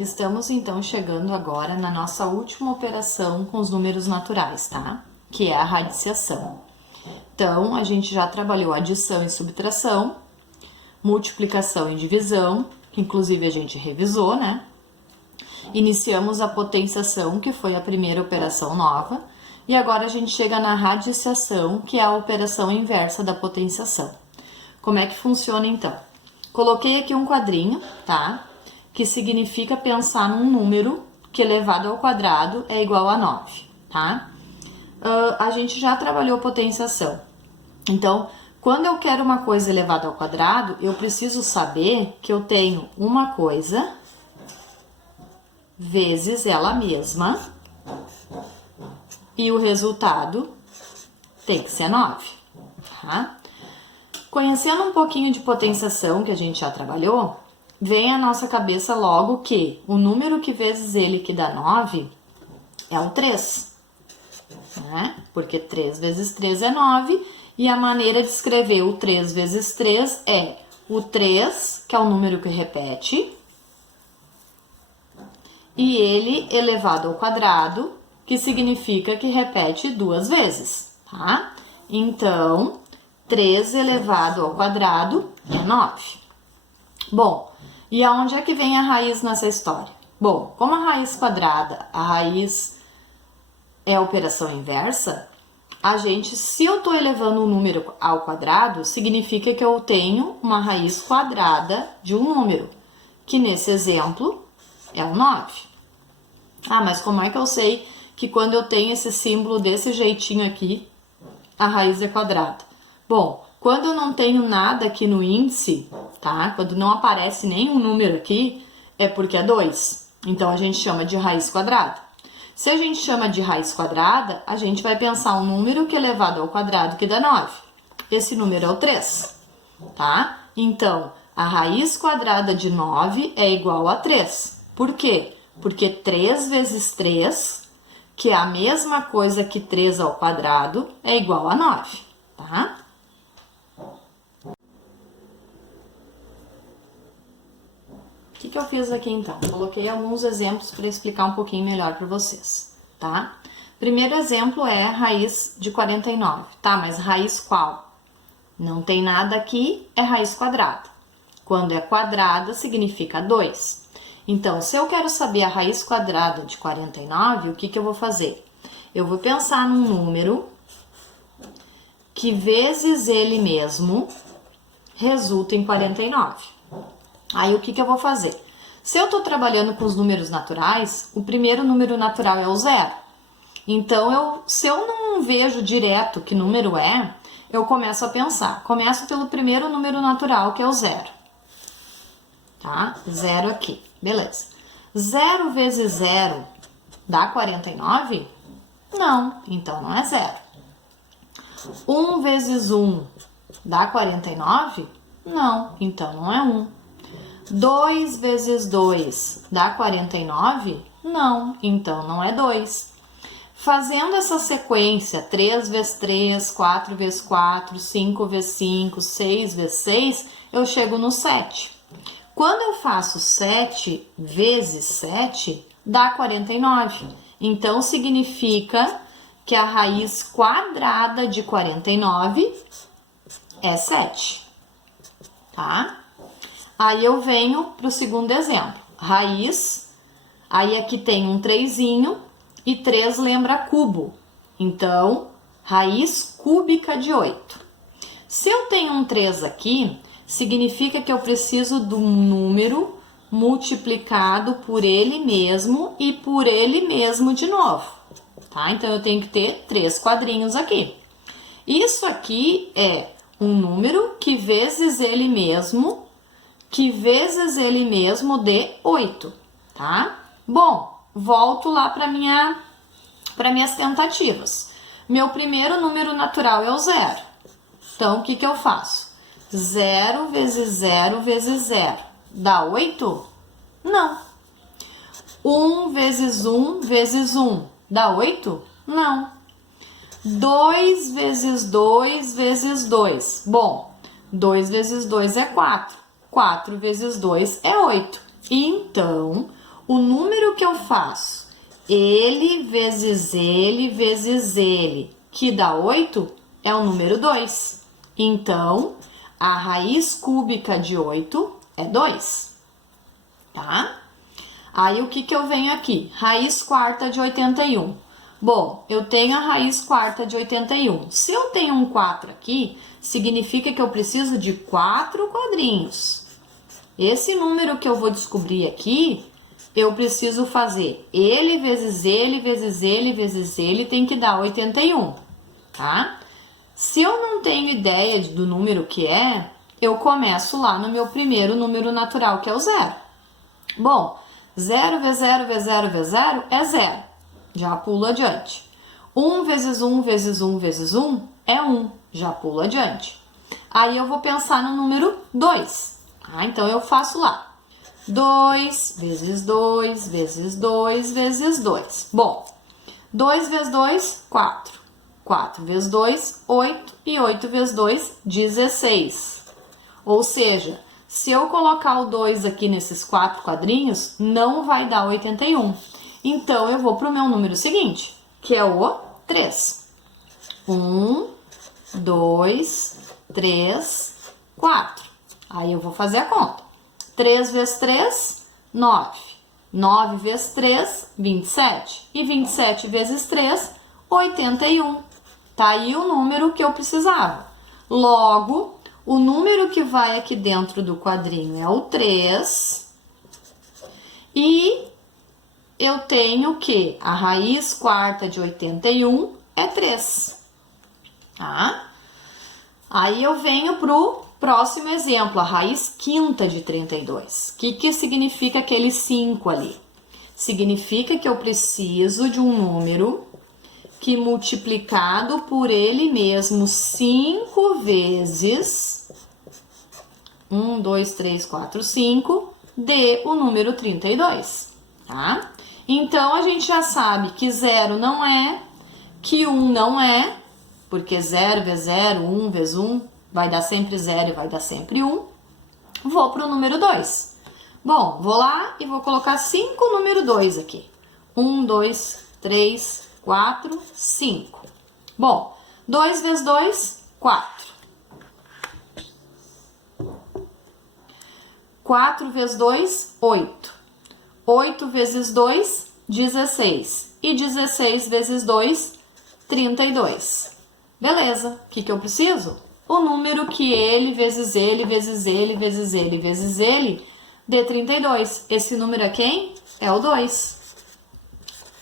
Estamos então chegando agora na nossa última operação com os números naturais, tá? Que é a radiciação. Então, a gente já trabalhou adição e subtração, multiplicação e divisão, que inclusive a gente revisou, né? Iniciamos a potenciação, que foi a primeira operação nova, e agora a gente chega na radiciação, que é a operação inversa da potenciação. Como é que funciona então? Coloquei aqui um quadrinho, tá? Que significa pensar num número que elevado ao quadrado é igual a 9, tá? A gente já trabalhou potenciação. Então, quando eu quero uma coisa elevada ao quadrado, eu preciso saber que eu tenho uma coisa vezes ela mesma e o resultado tem que ser 9, tá? Conhecendo um pouquinho de potenciação que a gente já trabalhou, vem à nossa cabeça logo que o número que vezes ele que dá 9 é o 3, né? Porque 3 vezes 3 é 9 e a maneira de escrever o 3 vezes 3 é o 3, que é o número que repete, e ele elevado ao quadrado, que significa que repete 2 vezes, tá? Então, 3 elevado ao quadrado é 9. Bom, e aonde é que vem a raiz nessa história? Bom, como a raiz quadrada, a raiz é a operação inversa, se eu estou elevando um número ao quadrado, significa que eu tenho uma raiz quadrada de um número, que nesse exemplo é o 9. Ah, mas como é que eu sei que quando eu tenho esse símbolo desse jeitinho aqui, a raiz é quadrada? Bom, quando eu não tenho nada aqui no índice, tá? Quando não aparece nenhum número aqui, é porque é 2. Então, a gente chama de raiz quadrada. Se a gente chama de raiz quadrada, a gente vai pensar um número que é elevado ao quadrado que dá 9. Esse número é o 3, tá? Então, a raiz quadrada de 9 é igual a 3. Por quê? Porque 3 vezes 3, que é a mesma coisa que 3 ao quadrado, é igual a 9, tá? O que eu fiz aqui então? Coloquei alguns exemplos para explicar um pouquinho melhor para vocês, tá? Primeiro exemplo é raiz de 49, tá? Mas raiz qual? Não tem nada aqui, é raiz quadrada. Quando é quadrada, significa 2. Então, se eu quero saber a raiz quadrada de 49, o que eu vou fazer? Eu vou pensar num número que vezes ele mesmo resulta em 49. Aí, o que eu vou fazer? Se eu estou trabalhando com os números naturais, o primeiro número natural é o 0. Então, se eu não vejo direto que número é, eu começo a pensar. Começo pelo primeiro número natural, que é o 0. Tá? 0 aqui. Beleza. 0 vezes 0 dá 49? Não, então não é 0. 1 vezes 1 dá 49? Não, então não é 1. 2 vezes 2 dá 49? Não, então não é 2. Fazendo essa sequência, 3 vezes 3, 4 vezes 4, 5 vezes 5, 6 vezes 6, eu chego no 7. Quando eu faço 7 vezes 7, dá 49. Então, significa que a raiz quadrada de 49 é 7, tá? Aí eu venho para o segundo exemplo. Raiz, aí aqui tem um 3zinho e 3 lembra cubo. Então, raiz cúbica de 8. Se eu tenho um 3 aqui, significa que eu preciso de um número multiplicado por ele mesmo e por ele mesmo de novo, tá? Então, eu tenho que ter 3 quadrinhos aqui. Isso aqui é um número que vezes ele mesmo dê 8, tá? Bom, volto lá para minhas tentativas. Meu primeiro número natural é o 0. Então, o que eu faço? 0 vezes 0 vezes 0 dá 8? Não. 1 vezes 1 vezes 1 dá 8? Não. 2 vezes 2 vezes 2. Bom, 2 vezes 2 é 4. 4 vezes 2 é 8. Então, o número que eu faço, ele vezes ele, que dá 8, é o número 2. Então, a raiz cúbica de 8 é 2, tá? Aí, o que eu venho aqui? Raiz quarta de 81. Bom, eu tenho a raiz quarta de 81. Se eu tenho um 4 aqui, significa que eu preciso de 4 quadrinhos. Esse número que eu vou descobrir aqui, eu preciso fazer ele vezes ele, vezes ele, vezes ele, tem que dar 81, tá? Se eu não tenho ideia do número que é, eu começo lá no meu primeiro número natural, que é o 0. Bom, 0 vezes 0 vezes 0 vezes 0 é 0. Já pulo adiante. 1 vezes 1 vezes 1 vezes 1 é 1. Já pulo adiante. Aí eu vou pensar no número 2. Tá? Então, eu faço lá. 2 vezes 2 vezes 2 vezes 2. Bom, 2 vezes 2, 4. 4 vezes 2, 8. E 8 vezes 2, 16. Ou seja, se eu colocar o 2 aqui nesses 4 quadrinhos, não vai dar 81. Então, eu vou para o meu número seguinte, que é o 3. 1, 2, 3, 4. Aí, eu vou fazer a conta. 3 vezes 3, 9. 9 vezes 3, 27. E 27 vezes 3, 81. Tá aí o número que eu precisava. Logo, o número que vai aqui dentro do quadrinho é o 3. E eu tenho que a raiz quarta de 81 é 3. Tá? Aí eu venho pro próximo exemplo, a raiz quinta de 32. O que significa aquele 5 ali? Significa que eu preciso de um número que multiplicado por ele mesmo 5 vezes 1, 2, 3, 4, 5, dê o número 32, tá? Então, a gente já sabe que 0 não é, que 1 não é, porque 0 vezes 0, 1 vezes 1, vai dar sempre 0 e vai dar sempre 1. Vou para o número 2. Bom, vou lá e vou colocar 5 número 2 aqui. 1, 2, 3, 4, 5. Bom, 2 vezes 2, 4. 4 vezes 2, 8. 8 vezes 2, 16. E 16 vezes 2, 32. Beleza. O que eu preciso? O número que ele vezes ele, vezes ele, vezes ele, vezes ele, dê 32. Esse número é quem? É o 2.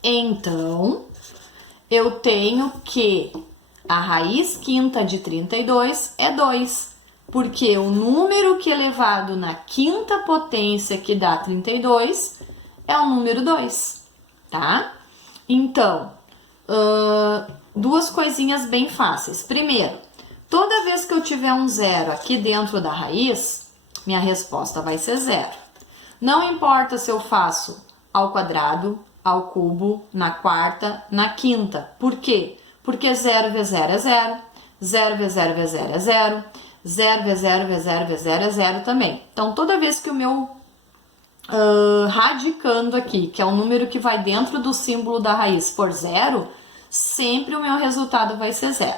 Então, eu tenho que a raiz quinta de 32 é 2. Porque o número que elevado na quinta potência que dá 32 é o número 2, tá? Então, duas coisinhas bem fáceis. Primeiro, toda vez que eu tiver um 0 aqui dentro da raiz, minha resposta vai ser 0. Não importa se eu faço ao quadrado, ao cubo, na quarta, na quinta. Por quê? Porque 0 vezes 0 é 0, 0 vezes 0 vezes 0 é 0, 0 vezes 0 vezes 0 vezes 0 é 0 também. Então, toda vez que o meu radicando aqui, que é o número que vai dentro do símbolo da raiz, for 0, sempre o meu resultado vai ser 0.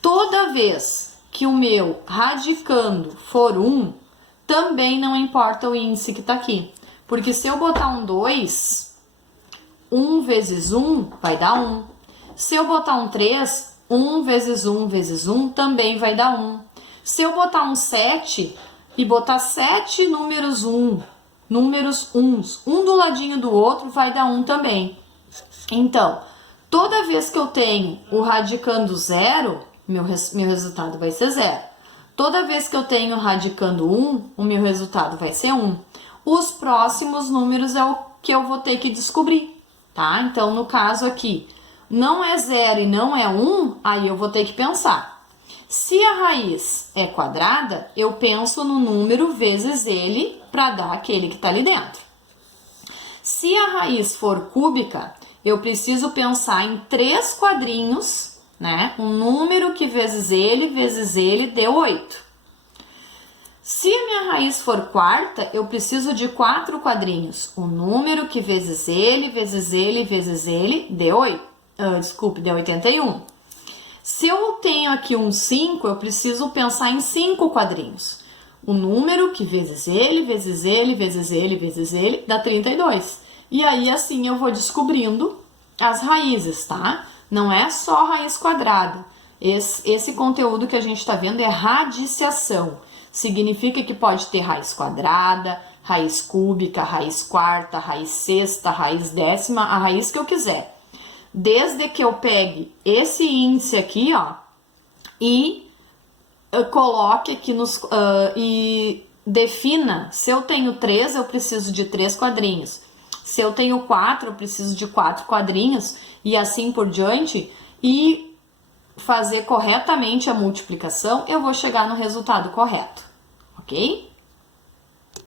Toda vez que o meu radicando for 1, também não importa o índice que está aqui. Porque se eu botar um 2, 1 vezes 1 vai dar 1. Se eu botar um 3, 1 vezes 1 vezes 1 também vai dar 1. Se eu botar um 7 e botar 7 números 1s, um do ladinho do outro, vai dar 1 também. Então, toda vez que eu tenho o radicando 0, meu resultado vai ser 0. Toda vez que eu tenho radicando 1, o meu resultado vai ser 1. Os próximos números é o que eu vou ter que descobrir, tá? Então, no caso aqui, não é 0 e não é 1, aí eu vou ter que pensar. Se a raiz é quadrada, eu penso no número vezes ele para dar aquele que está ali dentro. Se a raiz for cúbica, eu preciso pensar em 3 quadrinhos, né? Um número que vezes ele dê 8. Se a minha raiz for quarta, eu preciso de 4 quadrinhos. O número que vezes ele, vezes ele, vezes ele, deu 81. Se eu tenho aqui um 5, eu preciso pensar em 5 quadrinhos. O número que vezes ele, vezes ele, vezes ele, vezes ele, dá 32. E aí, assim, eu vou descobrindo as raízes, tá? Não é só raiz quadrada. Esse conteúdo que a gente está vendo é radiciação. Significa que pode ter raiz quadrada, raiz cúbica, raiz quarta, raiz sexta, raiz décima, a raiz que eu quiser. Desde que eu pegue esse índice aqui, ó, e eu coloque aqui e defina, se eu tenho 3, eu preciso de 3 quadrinhos. Se eu tenho 4, eu preciso de 4 quadrinhos, e assim por diante, e fazer corretamente a multiplicação, eu vou chegar no resultado correto, ok?